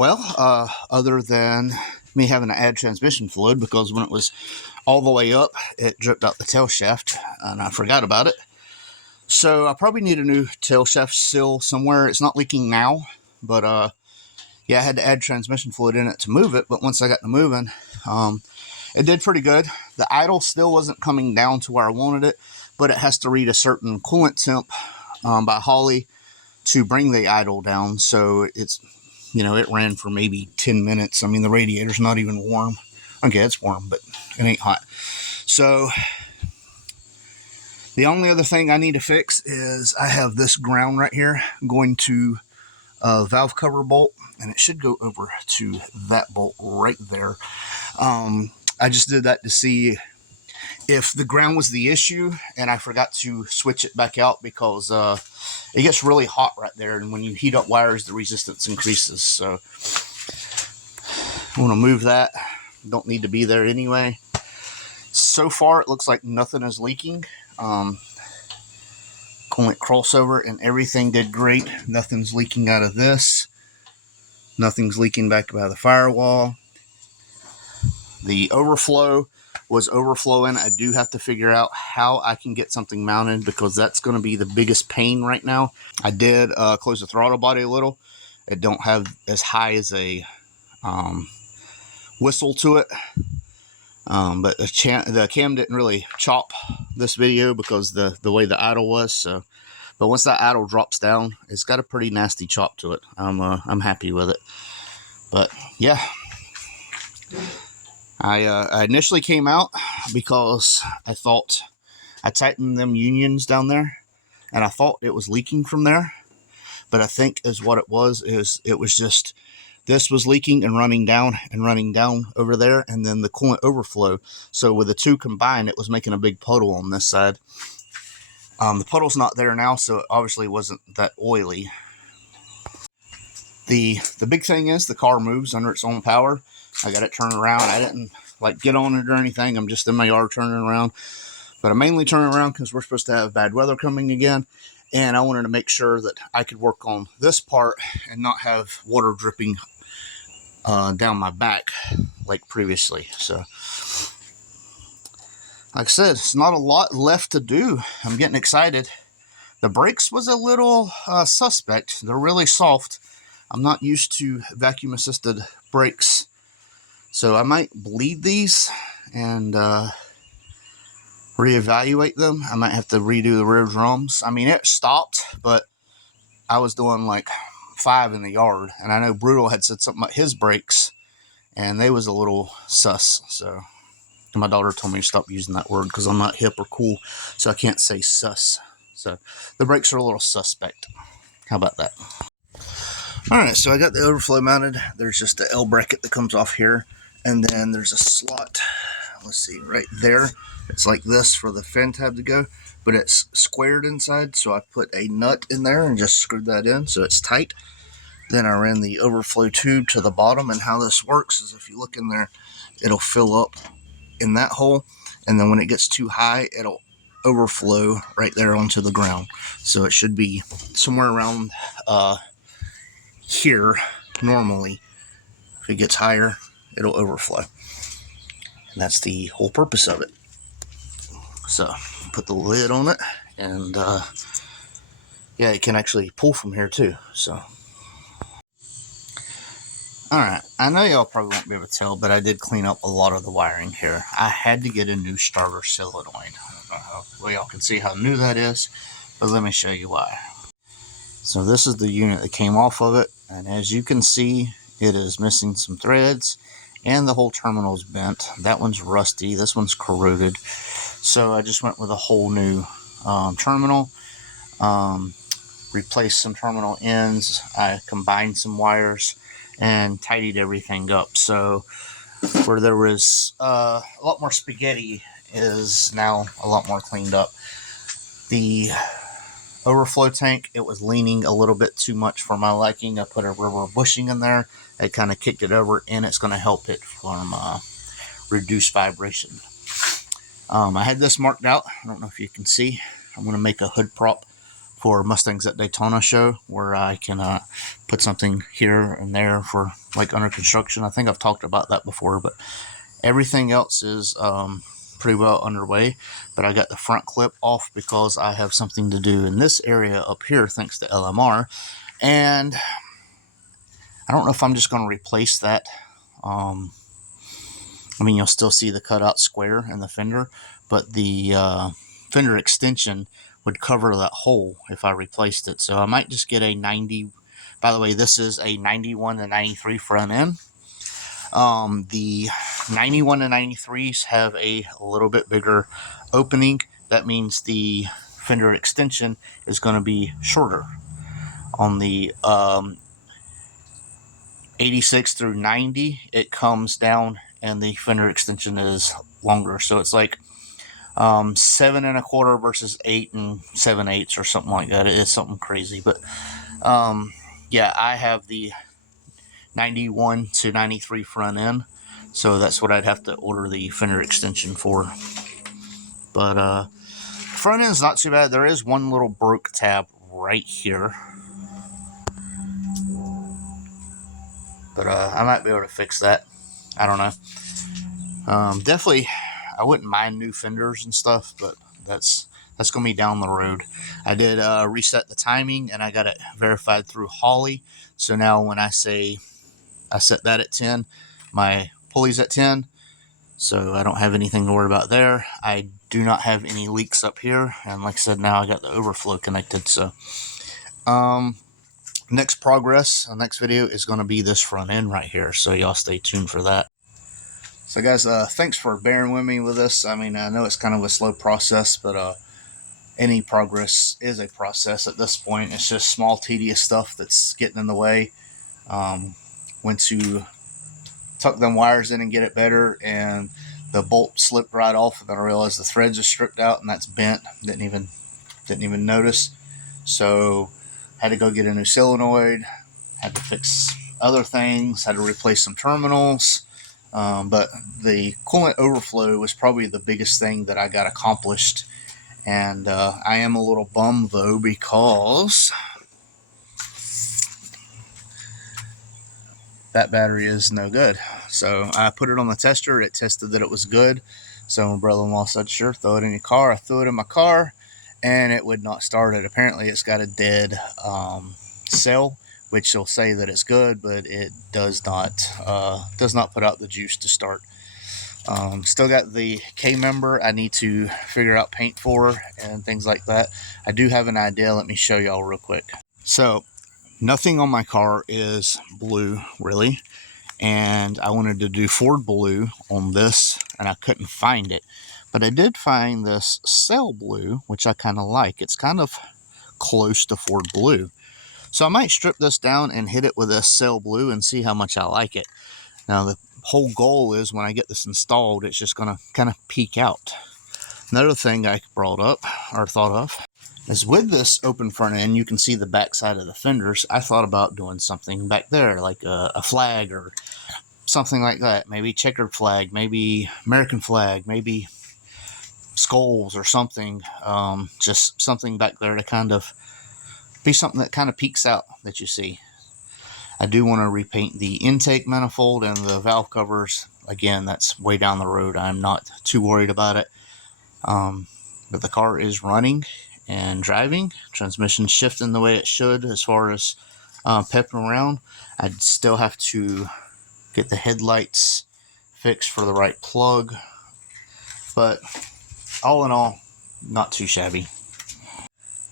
Other than me having to add transmission fluid, because when it was all the way up, it dripped out the tail shaft, and I forgot about it. So I probably need a new tail shaft seal somewhere. It's not leaking now, but yeah, I had to add transmission fluid in it to move it. But once I got to moving, it did pretty good. The idle still wasn't coming down to where I wanted it, but it has to read a certain coolant temp by Holley to bring the idle down. So it's, it ran for maybe 10 minutes. I mean, the radiator's not even warm. Okay, it's warm, but it ain't hot. So the only other thing I need to fix is I have this ground right here going to a valve cover bolt, and it should go over to that bolt right there. I just did that to see if the ground was the issue, and I forgot to switch it back out because it gets really hot right there, and when you heat up wires, the resistance increases. So I want to move that. Don't need to be there anyway. So far, it looks like nothing is leaking. Coolant crossover and everything did great. Nothing's leaking out of this. Nothing's leaking back by the firewall. The overflow was overflowing. I do have to figure out how I can get something mounted, because that's going to be the biggest pain right now. I did close the throttle body a little. It don't have as high as a whistle to it. But the cam didn't really chop this video because the way the idle was. So, but once that idle drops down, it's got a pretty nasty chop to it. I'm happy with it. But yeah, I initially came out because I thought I tightened them unions down there, and I thought it was leaking from there. But I think is what it was just this was leaking and running down over there, and then the coolant overflow. So with the two combined, it was making a big puddle on this side. The puddle's not there now, so it obviously wasn't that oily. The big thing is the car moves under its own power. I got it turned around. I didn't get on it or anything. I'm just in my yard turning around. But I'm mainly turning around because we're supposed to have bad weather coming again. And I wanted to make sure that I could work on this part and not have water dripping down my back like previously. So, like I said, it's not a lot left to do. I'm getting excited. The brakes was a little suspect. They're really soft. I'm not used to vacuum assisted brakes, so I might bleed these and reevaluate them. I might have to redo the rear drums. I mean, it stopped, but I was doing like 5 in the yard, and I know Brutal had said something about his brakes, and they was a little sus. So my daughter told me to stop using that word because I'm not hip or cool, so I can't say sus. So the brakes are a little suspect. How about that? Alright, so I got the overflow mounted. There's just the L bracket that comes off here, and then there's a slot, let's see, right there. It's like this for the fin tab to go, but it's squared inside, so I put a nut in there and just screwed that in so it's tight. Then I ran the overflow tube to the bottom, and how this works is if you look in there, it'll fill up in that hole, and then when it gets too high, it'll overflow right there onto the ground. So it should be somewhere around here normally. If it gets higher, it'll overflow, and that's the whole purpose of it. So put the lid on it, and yeah, it can actually pull from here too. So alright, I know y'all probably won't be able to tell, but I did clean up a lot of the wiring here. I had to get a new starter solenoid. I don't know how well y'all can see how new that is, but let me show you why. So this is the unit that came off of it, and as you can see, it is missing some threads, and the whole terminal is bent. That one's rusty, this one's corroded. So I just went with a whole new terminal, replaced some terminal ends, I combined some wires, and tidied everything up. So where there was a lot more spaghetti is now a lot more cleaned up. The overflow tank, it was leaning a little bit too much for my liking. I put a rubber bushing in there. It kind of kicked it over, and it's going to help it from reduce vibration. I had this marked out. I don't know if you can see. I'm going to make a hood prop for Mustangs at Daytona show, where I can put something here and there for like under construction. I think I've talked about that before, but everything else is pretty well underway. But I got the front clip off because I have something to do in this area up here thanks to LMR, and I don't know if I'm just going to replace that. I mean, you'll still see the cutout square in the fender, but the fender extension would cover that hole if I replaced it. So I might just get a 90. By the way, this is a 91 to 93 front end. The 91 to 93s have a little bit bigger opening. That means the fender extension is going to be shorter. On the 86 through 90, it comes down and the fender extension is longer. So it's like 7 1/4 versus 8 7/8 or something like that. It is something crazy. But yeah, I have the 91 to 93 front end, so that's what I'd have to order the fender extension for. But front end's not too bad. There is one little broke tab right here, but I might be able to fix that. I don't know. Definitely, I wouldn't mind new fenders and stuff, but that's going to be down the road. I did reset the timing, and I got it verified through Holly. So now when I say I set that at 10, my pulley's at 10, so I don't have anything to worry about there. I do not have any leaks up here, and like I said, now I got the overflow connected. So next video is going to be this front end right here, so y'all stay tuned for that. So guys, thanks for bearing with me with this. I mean, I know it's kind of a slow process, but any progress is a process at this point. It's just small, tedious stuff that's getting in the way. Went to tuck them wires in and get it better, and the bolt slipped right off, and then I realized the threads are stripped out and that's bent. Didn't even notice. So had to go get a new solenoid, had to fix other things, had to replace some terminals. But the coolant overflow was probably the biggest thing that I got accomplished. And I am a little bummed though, because that battery is no good. So I put it on the tester, it tested that it was good. So my brother-in-law said, sure, throw it in your car. I threw it in my car and it would not start it. Apparently it's got a dead cell, which will say that it's good, but it does not put out the juice to start. Still got the K-member I need to figure out paint for and things like that. I do have an idea. Let me show y'all real quick. So nothing on my car is blue really, and I wanted to do Ford blue on this and I couldn't find it, but I did find this sail blue, which I kind of like. It's kind of close to Ford blue. So I might strip this down and hit it with a sail blue and see how much I like it. Now the whole goal is when I get this installed, it's just going to kind of peek out. Another thing I brought up or thought of is with this open front end, you can see the back side of the fenders. I thought about doing something back there, like a flag or something like that. Maybe checkered flag, maybe American flag, maybe skulls or something. Just something back there to kind of be something that kind of peeks out that you see. I do want to repaint the intake manifold and the valve covers. Again, that's way down the road. I'm not too worried about it. But the car is running and driving. Transmission shifting the way it should as far as pepping around. I'd still have to get the headlights fixed for the right plug. But all in all, not too shabby.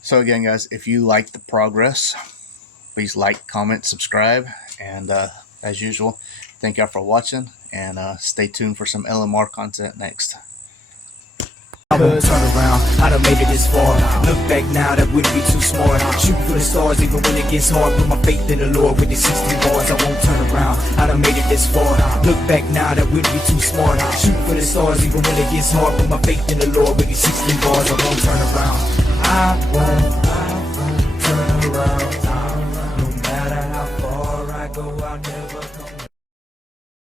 So again, guys, if you like the progress, please like, comment, subscribe, and as usual, thank y'all for watching, and stay tuned for some LMR content next. I won't turn around, I done made it this far. Look back now, that wouldn't be too smart. Shoot for the stars even when it gets hard. Put my faith in the Lord with the 16 bars. I won't turn around, I done made it this far. Look back now, that wouldn't be too smart. Shoot for the stars even when it gets hard. Put my faith in the Lord with the 16 bars. I won't turn around, I won't turn around. No matter how far I go, I'll never come back.